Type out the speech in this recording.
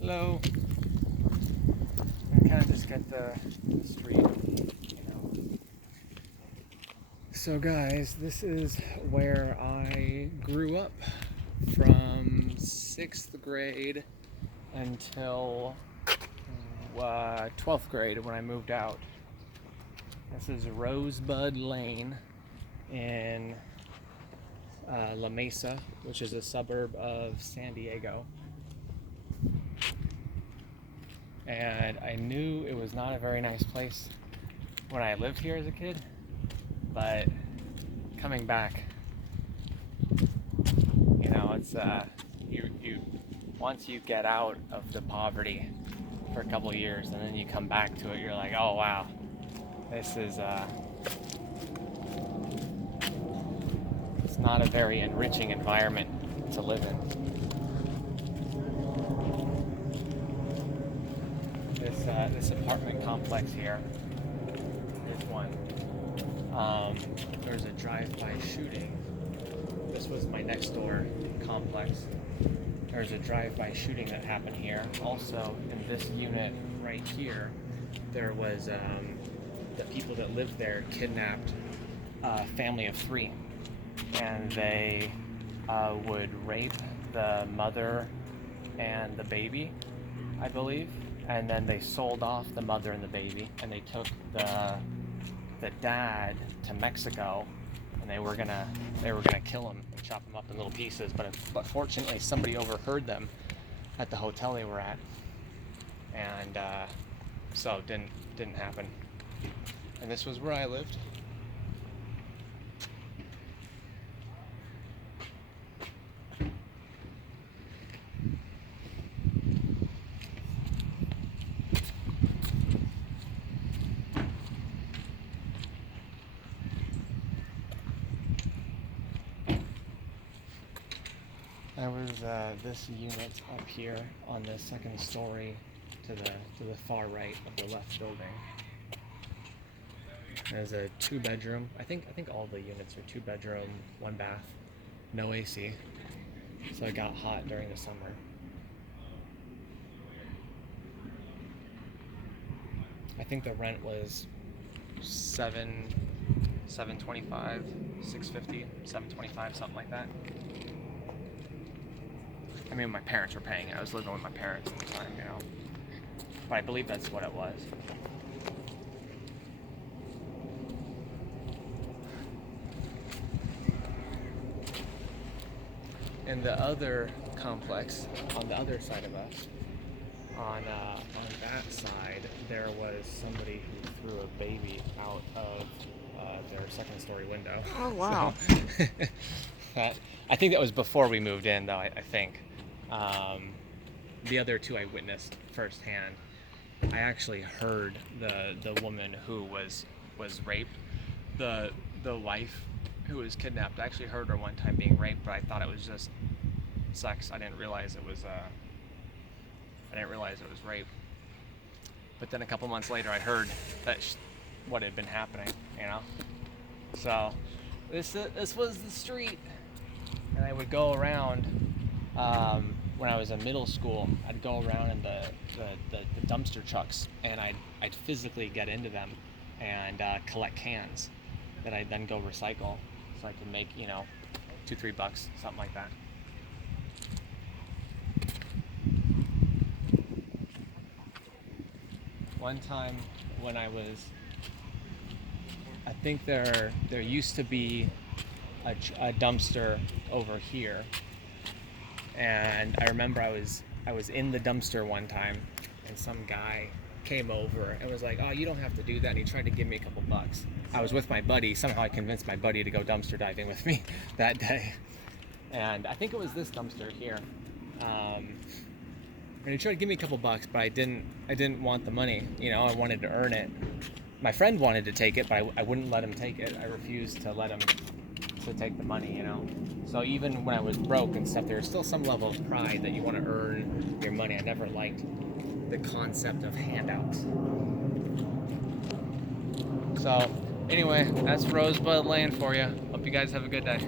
Hello. I kind of just get the street, you know. So guys, this is where I grew up from 6th grade until 12th grade when I moved out. This is Rosebud Lane in La Mesa, which is a suburb of San Diego. And I knew it was not a very nice place when I lived here as a kid, but coming back, you know, it's you once you get out of the poverty for a couple of years and then you come back to it, you're like, oh wow, this is it's not a very enriching environment to live in. This apartment complex here. Here's one. There was a drive-by shooting. This was my next door complex. There was a drive-by shooting that happened here. Also, in this unit right here, there was the people that lived there kidnapped a family of 3, and they would rape the mother and the baby, I believe. And then they sold off the mother and the baby, and they took the dad to Mexico, and they were gonna kill him and chop him up in little pieces. But fortunately, somebody overheard them at the hotel they were at, and so it didn't happen. And this was where I lived. There was this unit up here on the second story to the far right of the left building. There's a 2-bedroom. I think all the units are 2-bedroom, 1 bath, no AC. So it got hot during the summer. I think the rent was $725, $650, $725, something like that. I mean, my parents were paying it. I was living with my parents at the time, you know. But I believe that's what it was. In the other complex, on the other side of us, on that side, there was somebody who threw a baby out of their second-story window. Oh, wow. So, I think that was before we moved in, though, I think. The other 2 I witnessed firsthand. I actually heard the woman who was raped, the wife who was kidnapped. I actually heard her one time being raped, but I thought it was just sex. I didn't realize it was rape. But then a couple months later, I heard that what had been happening, you know. So this was the street, and I would go around. When I was in middle school, I'd go around in the dumpster trucks, and I'd physically get into them and collect cans that I'd then go recycle, so I could make, you know, $2-3 bucks, something like that. One time when I think there used to be a dumpster over here. And I remember I was in the dumpster one time, and some guy came over and was like, "Oh, you don't have to do that." And he tried to give me a couple bucks. I was with my buddy. Somehow I convinced my buddy to go dumpster diving with me that day. And I think it was this dumpster here. And he tried to give me a couple bucks, but I didn't want the money. You know, I wanted to earn it. My friend wanted to take it, but I wouldn't let him take it. I refused to let him to take the money, you know. So even when I was broke and stuff, there was still some level of pride that you want to earn your money. I never liked the concept of handouts. So anyway, that's Rosebud Lane for you. Hope you guys have a good day.